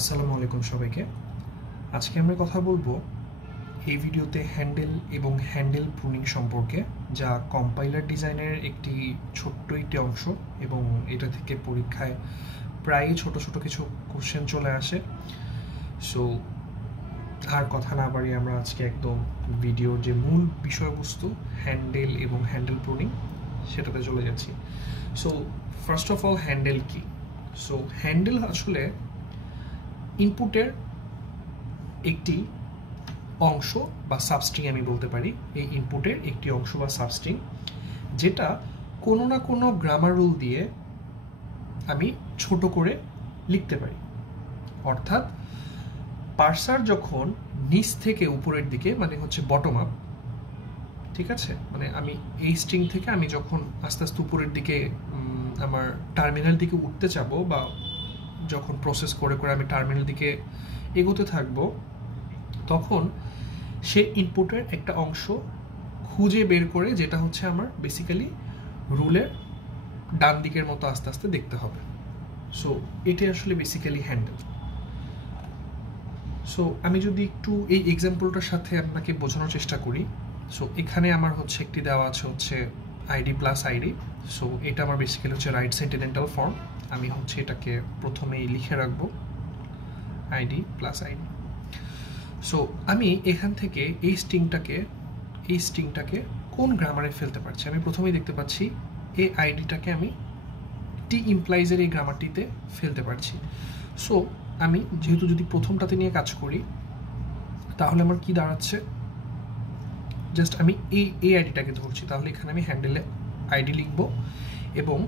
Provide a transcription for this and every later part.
আসসালামু আলাইকুম সবাইকে। আজকে আমরা কথা বলবো এই ভিডিওতে হ্যান্ডেল এবং হ্যান্ডেল প্রুনিং সম্পর্কে, যা কম্পাইলার ডিজাইনের একটি ছোট্ট একটি অংশ এবং এটা থেকে পরীক্ষায় প্রায়ই ছোট ছোট কিছু কোশ্চেন চলে আসে। সো আর কথা না বাড়িয়ে আমরা আজকে একদম ভিডিওর যে মূল বিষয়বস্তু হ্যান্ডেল এবং হ্যান্ডেল প্রুনিং সেটাতে চলে যাচ্ছি। So first of all handle কি? সো হ্যান্ডেল আসলে ইনপুটের একটি অংশ বা সাবস্ট্রিং আমি বলতে পারি। এই ইনপুটের একটি অংশ বা সাবস্ট্রিং যেটা কোনো না কোনো গ্রামার রুল দিয়ে আমি ছোট করে লিখতে পারি। অর্থাৎ পার্সার যখন নিচ থেকে উপরের দিকে, মানে হচ্ছে বটম আপ, ঠিক আছে, মানে আমি এই স্ট্রিং থেকে আমি যখন আস্তে আস্তে উপরের দিকে আমার টার্মিনাল দিকে উঠতে চাবো বা যখন প্রসেস করে করে আমি টার্মিনাল দিকে এগোতে থাকবো, তখন সে ইনপুটের একটা অংশ খুঁজে বের করে, যেটা হচ্ছে আমার বেসিক্যালি রুলের ডান দিকের মতো আস্তে আস্তে দেখতে হবে। সো এটি আসলে বেসিক্যালি হ্যান্ডেল। সো আমি যদি একটু এই এক্সাম্পলটার সাথে আপনাকে বোঝানোর চেষ্টা করি। সো এখানে আমার হচ্ছে একটি দেওয়া আছে হচ্ছে আইডি প্লাস আইডি। সো এটা আমার বেসিক্যালি হচ্ছে রাইট সেন্টিনেন্টাল ফর্ম। আমি হচ্ছে এটাকে প্রথমেই লিখে রাখবো আইডি প্লাস আইডি। সো আমি এখান থেকে এই স্ট্রিংটাকে কোন গ্রামারে ফেলতে পারছি? আমি প্রথমেই দেখতে পাচ্ছি এই আইডিটাকে আমি টি ইমপ্লাইজের এই গ্রামারটিতে ফেলতে পারছি। সো আমি যেহেতু যদি প্রথমটাতে নিয়ে কাজ করি, তাহলে আমার কি দাঁড়াচ্ছে, জাস্ট আমি এই আইডিটাকে ধরছি, তাহলে এখানে আমি হ্যান্ডেলে আইডি লিখবো এবং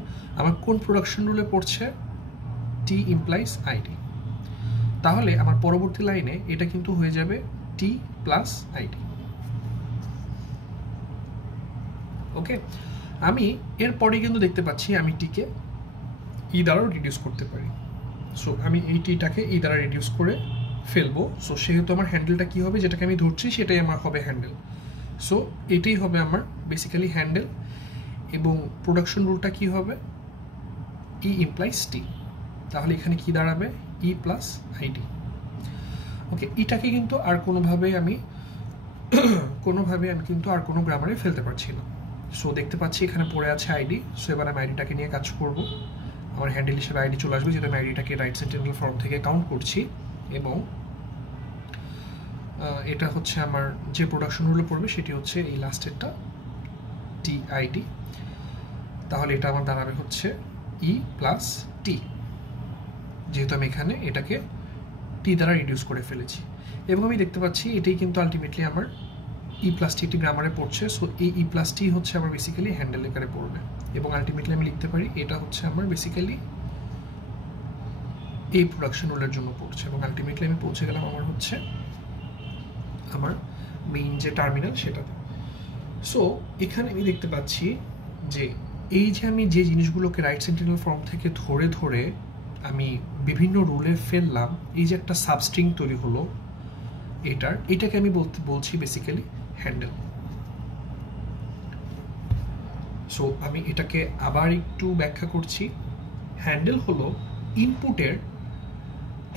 আমার কোন প্রোডাকশন রুলে পড়ছে, টি ইমপ্লাইজ আইডি। তাহলে আমার পরবর্তী লাইনে এটা কিন্তু হয়ে যাবে টি প্লাস আইডি। ওকে, আমি এরপরে কিন্তু দেখতে পাচ্ছি আমি টিকে ই দ্বারাও রিডিউস করতে পারি। সো আমি এই টিটাকে ই দ্বারা রিডিউস করে ফেলবো। সো সেহেতু আমার হ্যান্ডেলটা কি হবে, যেটাকে আমি ধরছি সেটাই আমার হবে হ্যান্ডেল। সো এটাই হবে আমার বেসিক্যালি হ্যান্ডেল এবং প্রোডাকশন রুলটা কি হবে, ই ইমপ্লাইজ টি। তাহলে এখানে কি দাঁড়াবে, ই প্লাস আইডি। ওকে, এটাকে কিন্তু আর কোনোভাবে আমি কিন্তু আর কোনো গ্রামারে ফেলতে পারছি না। সো দেখতে পাচ্ছি এখানে পড়ে আছে আইডি। সো এবার আমি আইডিটাকে নিয়ে কাজ করব। আমার হ্যান্ডেল হিসেবে আইডি চলে আসবে, যেহেতু আমি আইডিটাকে রাইট সেন্টিনেন্টাল ফর্ম থেকে কাউন্ট করছি এবং এটা হচ্ছে আমার যে প্রোডাকশন রুলে পড়বে সেটি হচ্ছে এই লাস্টেরটা টি আইডি। তাহলে এটা আমার দাঁড়াবে হচ্ছে ই প্লাস টি, যেহেতু আমি এখানে এটাকে টি দ্বারা রিডিউস করে ফেলেছি। এবং আমি দেখতে পাচ্ছি এটাই কিন্তু আলটিমেটলি আমার ই প্লাস টি একটি গ্রামারে পড়ছে। সো এই ই প্লাস টি হচ্ছে আমার বেসিক্যালি হ্যান্ডেল আকারে পড়বে এবং আলটিমেটলি আমি লিখতে পারি এটা হচ্ছে আমার বেসিক্যালি এই প্রোডাকশন রুলের জন্য পড়ছে এবং আলটিমেটলি আমি পৌঁছে গেলাম আমার হচ্ছে আমার মেইন যে টার্মিনাল সেটাতে। সো এখানে আমি দেখতে পাচ্ছি যে এই যে আমি যে জিনিসগুলোকে রাইট সেন্টিনেন্টাল ফর্ম থেকে ধরে ধরে আমি বিভিন্ন রুলে ফেললাম, এই যে একটা সাবস্ট্রিং তৈরি হলো এটাকে আমি বলছি বেসিক্যালি হ্যান্ডেল। সো আমি এটাকে আবার একটু ব্যাখ্যা করছি। হ্যান্ডেল হলো ইনপুটের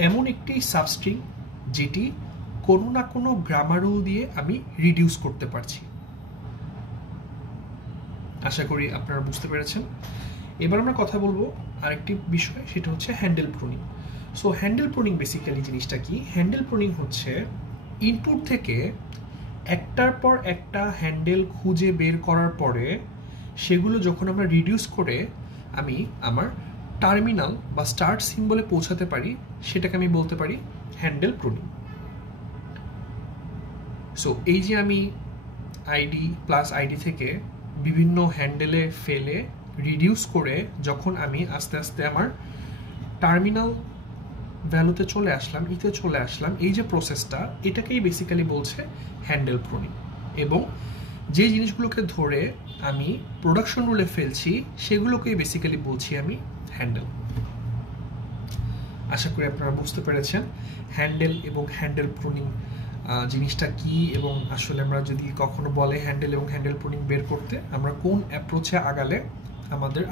এমন একটি সাবস্ট্রিং যেটি কোনো না কোনো গ্রামার রুল দিয়ে আমি রিডিউস করতে পারছি। আশা করি আপনারা বুঝতে পেরেছেন। এবার আমরা কথা বলবো আরেকটি বিষয়, সেটা হচ্ছে handle pruning. So handle pruning basically জিনিসটা কি? হ্যান্ডেল প্রুনিং হচ্ছে ইনপুট থেকে একটার পর একটা হ্যান্ডেল খুঁজে বের করার পরে সেগুলো যখন আমরা রিডিউস করে আমি আমার টার্মিনাল বা স্টার্ট সিম্বলে পৌঁছাতে পারি, সেটাকে আমি বলতে পারি হ্যান্ডেল প্রুনিং। সো এই যে আমি আইডি প্লাস আইডি থেকে বিভিন্ন হ্যান্ডেলে ফেলে রিডিউস করে যখন আমি আস্তে আস্তে আমার টার্মিনাল ভ্যালুতে চলে আসলাম, ইতে চলে আসলাম, এই যে প্রসেসটা, এটাকেই বেসিক্যালি বলছে হ্যান্ডেল প্রুনিং। এবং যে জিনিসগুলোকে ধরে আমি প্রোডাকশন রুলে ফেলছি সেগুলোকেই বেসিক্যালি বলছি আমি হ্যান্ডেল। আশা করি আপনারা বুঝতে পেরেছেন হ্যান্ডেল এবং হ্যান্ডেল প্রুনিং জিনিসটা কি, এবং আসলে আমরা যদি কখনো বলে হ্যান্ডেল এবং হ্যান্ডেল প্রুনিং বের করতে আমরা কোন অ্যাপ্রোচে আগালে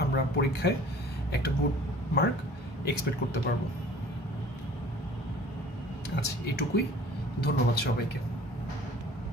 আমরা পরীক্ষায় একটা গুড মার্ক এক্সপেক্ট করতে পারবো। আচ্ছা, এটুকুই। ধন্যবাদ সবাইকে।